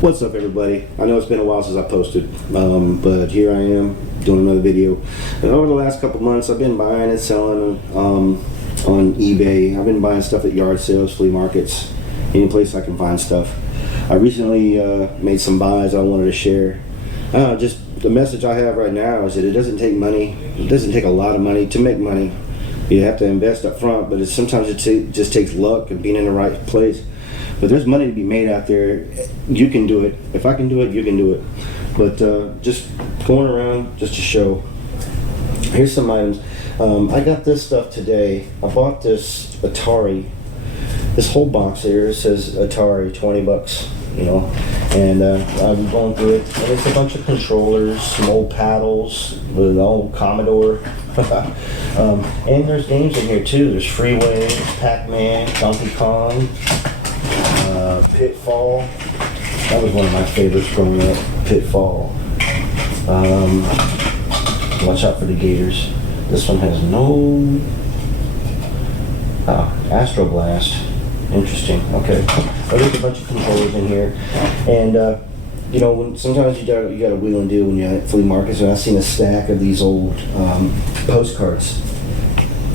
What's up, everybody? I know it's been a while since I posted, but here I am doing another video. And over the last couple months, I've been buying and selling on eBay. I've been buying stuff at yard sales, flea markets, any place I can find stuff. I recently made some buys I wanted to share. Just the message I have right now is that it doesn't take money. It doesn't take a lot of money to make money. You have to invest up front, but sometimes it just takes luck and being in the right place. But there's money to be made out there. You can do it. If I can do it, you can do it. But just going around just to show. Here's some items. I got this stuff today. I bought this Atari. This whole box here says Atari, 20 bucks, you know. And I'm going through it. And it's a bunch of controllers, some old paddles with an old Commodore. And there's games in here too. There's Freeway, Pac-Man, Donkey Kong. Pitfall. That was one of my favorites growing up. Pitfall. Watch out for the gators. This one has no Astro Blast. Interesting. Okay. There's a bunch of controllers in here, and you know, when sometimes you got a wheel and deal when you're at flea markets. And I've seen a stack of these old postcards.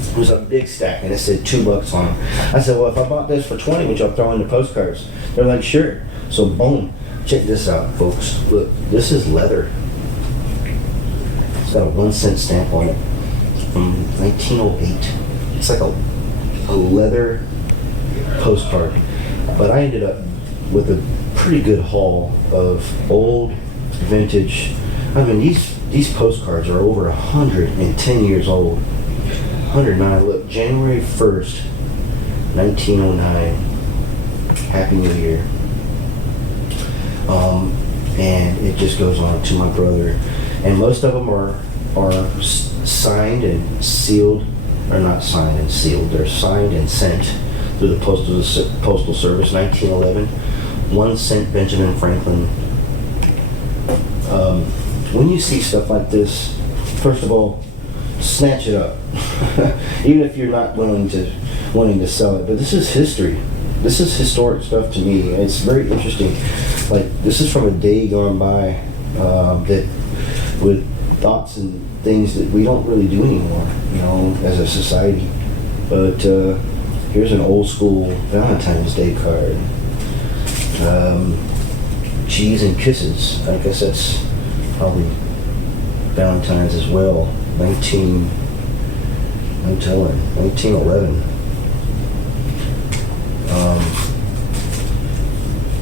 It was a big stack, and it said $2 on them. I said, well, if I bought this for 20, would y'all throw in the postcards? They're like, sure. So boom, check this out, folks. Look, this is leather. It's got a 1-cent stamp on it from 1908. It's like a leather postcard. But I ended up with a pretty good haul of old vintage. I mean, these postcards are over 110 years old. 109. Look, January 1st, 1909. Happy New Year. And it just goes on to my brother. And most of them are signed and sealed, or not signed and sealed. They're signed and sent through the Postal Service. 1911. 1 cent Benjamin Franklin. When you see stuff like this, first of all, snatch it up. Even if you're not wanting to sell it. But this is history. This is historic stuff to me. It's very interesting. Like, this is from a day gone by, that with thoughts and things that we don't really do anymore, you know, as a society. But here's an old school Valentine's Day card. Cheese and Kisses. I guess that's probably Valentine's as well. 1911.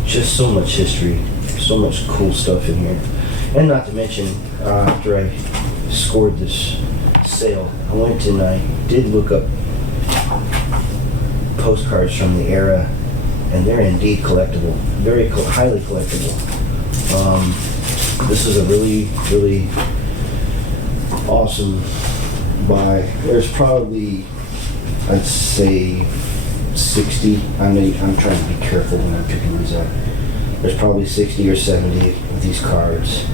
Just so much history, so much cool stuff in here. And not to mention, after I scored this sale, I went and I did look up postcards from the era, and they're indeed collectible, very highly collectible. This is a really, really awesome buy. There's probably, I'd say, 60. I'm trying to be careful when I'm picking these up. There's probably 60 or 70 of these cards,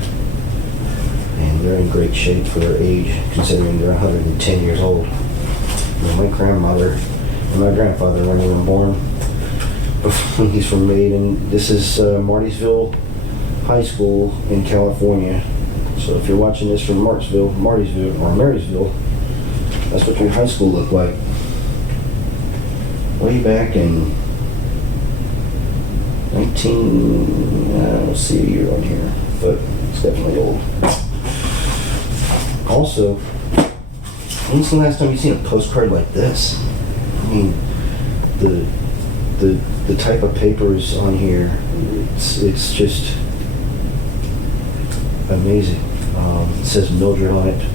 and they're in great shape for their age, considering they're 110 years old. You know, my grandmother and my grandfather weren't even born when these were made, and this is Martinsville High School in California. So if you're watching this from Martinsville, or Marysville, that's what your high school looked like. Way back in 19, let's see a year on here, but it's definitely old. Also, when's the last time you've seen a postcard like this? I mean, the type of papers on here, it's just amazing. It says Mildred on it.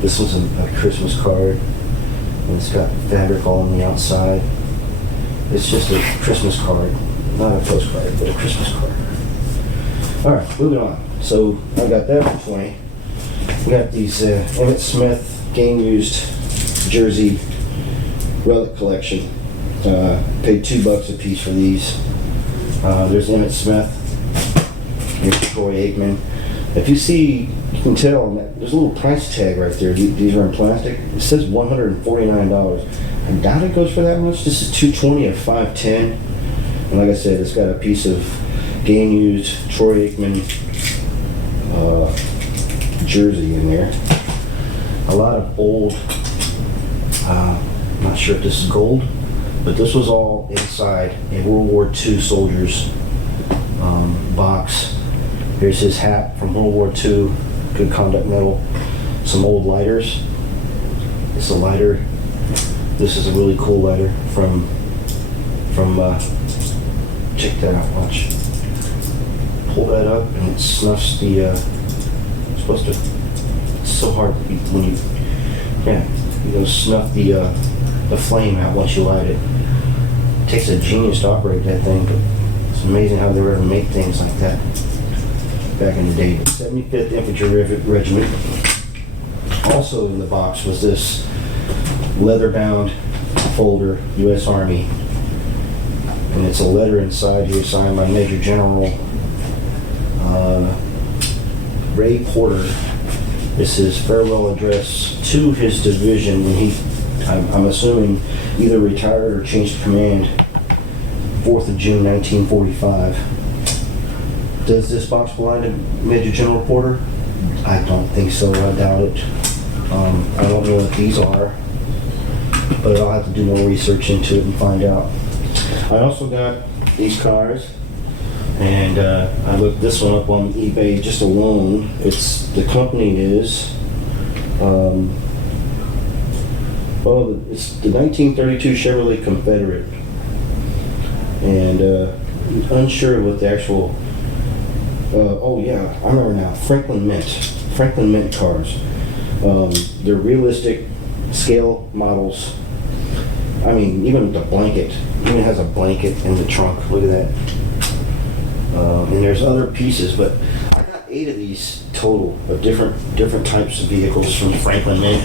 This one's a Christmas card, and it's got fabric all on the outside. It's just a Christmas card, not a postcard, but a Christmas card. All right, moving on. So I got that for 20. We got these Emmitt Smith game used jersey relic collection. Paid $2 a piece for these. There's Emmitt Smith. Here's Troy Aikman. If you see, you can tell there's a little price tag right there. These are in plastic. It says $149. I doubt it goes for that much. This is $220 at 510. And like I said, it's got a piece of game-used Troy Aikman jersey in there. A lot of old, I'm not sure if this is gold, but this was all inside a World War II soldier's box. Here's his hat from World War II, good conduct medal. Some old lighters. It's a lighter. This is a really cool lighter from check that out, watch. Pull that up and it snuffs the, it's supposed to, it's so hard when you, yeah, you snuff the flame out once you light it. It takes a genius to operate that thing, but it's amazing how they were able to make things like that back in the day. The 75th Infantry Regiment. Also in the box was this leather-bound folder, U.S. Army. And it's a letter inside here signed by Major General Ray Porter. This is farewell address to his division when he, I'm assuming, either retired or changed command, 4th of June 1945. Does this box belong to Major General Porter? I don't think so, I doubt it. I don't know what these are, but I'll have to do more research into it and find out. I also got these cars, and I looked this one up on eBay just alone. The company is, it's the 1932 Chevrolet Confederate, and unsure what the actual, oh yeah, I remember now, Franklin Mint cars. They're realistic scale models. I mean, even the blanket, even has a blanket in the trunk. Look at that. And there's other pieces, but I got 8 of these total of different types of vehicles from Franklin Mint,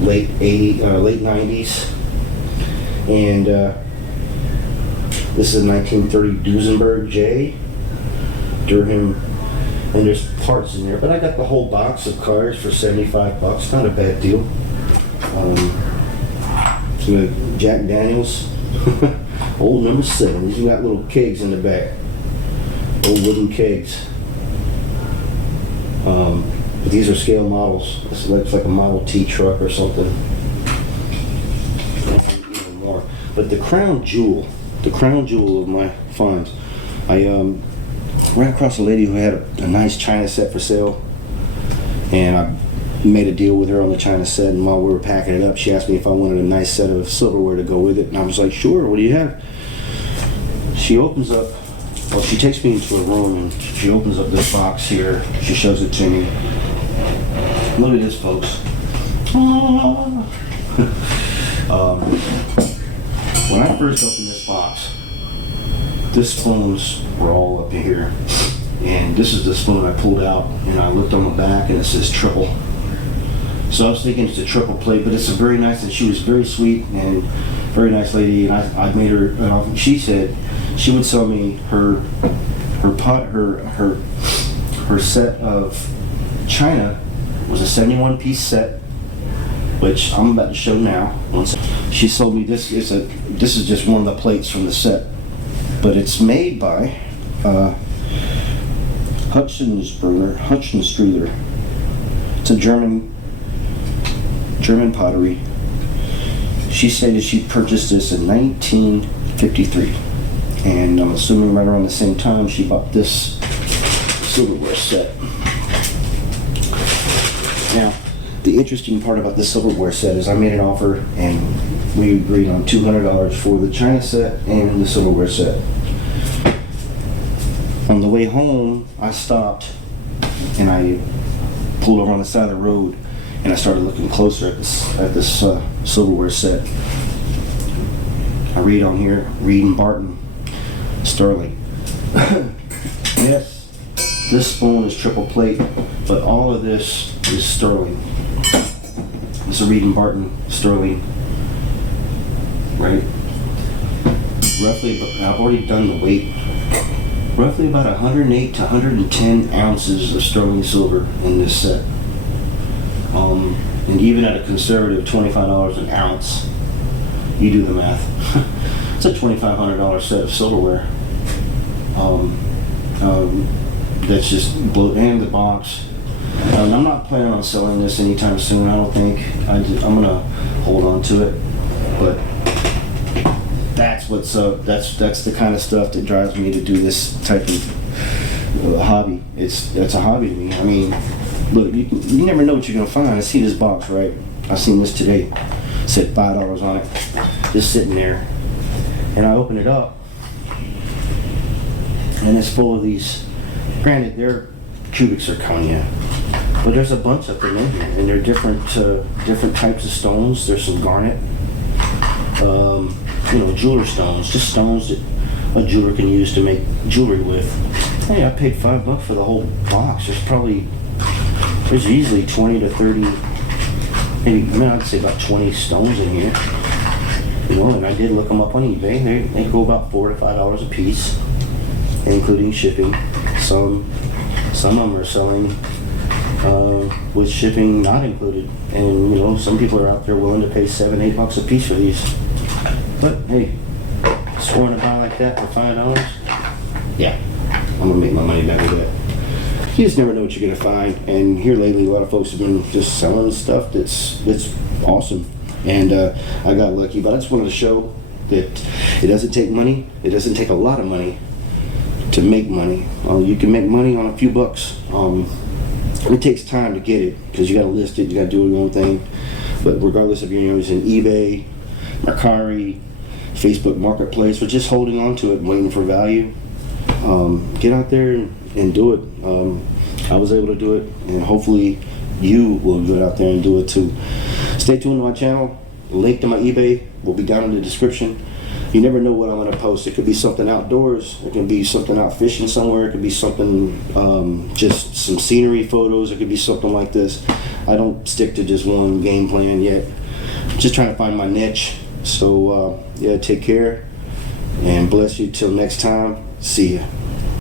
late 90s, and this is a 1930 Duesenberg J, Durham. And there's parts in there, but I got the whole box of cars for $75. Not a bad deal. Some Jack Daniels, old number 7. These got little kegs in the back, old wooden kegs. But these are scale models. This looks like a Model T truck or something. And even more. But the crown jewel of my finds, I ran across a lady who had a nice china set for sale, and I made a deal with her on the china set, and while we were packing it up, she asked me if I wanted a nice set of silverware to go with it, and I was like, sure, what do you have? She opens up, well, she takes me into a room, and she opens up this box here. She shows it to me. Look at this, folks. When I first opened this box, the spoons were all up in here, and this is the spoon I pulled out, and I looked on the back and it says triple. So I was thinking it's a triple plate, but it's a very nice, and she was very sweet and very nice lady, and I made her, she said she would sell me her set of china was a 71-piece set, which I'm about to show now. She sold me this. This is just one of the plates from the set, but it's made by Hutchenstreuler. It's a German pottery. She said that she purchased this in 1953, and I'm assuming right around the same time she bought this silverware set. Now, the interesting part about this silverware set is I made an offer, and we agreed on $200 for the china set and the silverware set. On the way home, I stopped and I pulled over on the side of the road, and I started looking closer at this silverware set. I read on here, Reed and Barton, sterling. Yes, this spoon is triple plate, but all of this is sterling. It's a Reed and Barton sterling, right? Roughly, I've already done the weight. Roughly about 108 to 110 ounces of sterling silver in this set. And even at a conservative $25 an ounce, you do the math. It's a $2,500 set of silverware. That's just and the box. I'm not planning on selling this anytime soon. I don't think. I'm gonna hold on to it, but that's what's up. That's the kind of stuff that drives me to do this type of hobby. It's a hobby to me. I mean, look, you never know what you're gonna find. I see this box, right? I seen this today. It said $5 on it, just sitting there, and I open it up, and it's full of these. Granted, they're cubic zirconia, but there's a bunch of them in here, and they're different types of stones. There's some garnet, jeweler stones, just stones that a jeweler can use to make jewelry with. Hey, I paid $5 for the whole box. There's easily 20 to 30, maybe I'd say about 20 stones in here. And I did look them up on eBay. They go about $4 to $5 a piece, including shipping. Some of them are selling with shipping not included, and some people are out there willing to pay $7, $8 a piece for these. But hey, scoring a buy like that for $5, yeah, I'm gonna make my money back with that. You just never know what you're gonna find, and here lately, a lot of folks have been just selling stuff that's awesome, and I got lucky. But I just wanted to show that it doesn't take money. It doesn't take a lot of money to make money. You can make money on a few bucks. It takes time to get it because you got to list it, you got to do your own thing. But regardless if you're using eBay, Mercari, Facebook Marketplace, or just holding on to it, waiting for value, get out there and do it. I was able to do it, and hopefully you will get out there and do it too. Stay tuned to my channel. Link to my eBay will be down in the description. You never know what I'm going to post. It could be something outdoors. It can be something out fishing somewhere. It could be something, just some scenery photos. It could be something like this. I don't stick to just one game plan yet. Just trying to find my niche. So, yeah, take care and bless you till next time. See ya.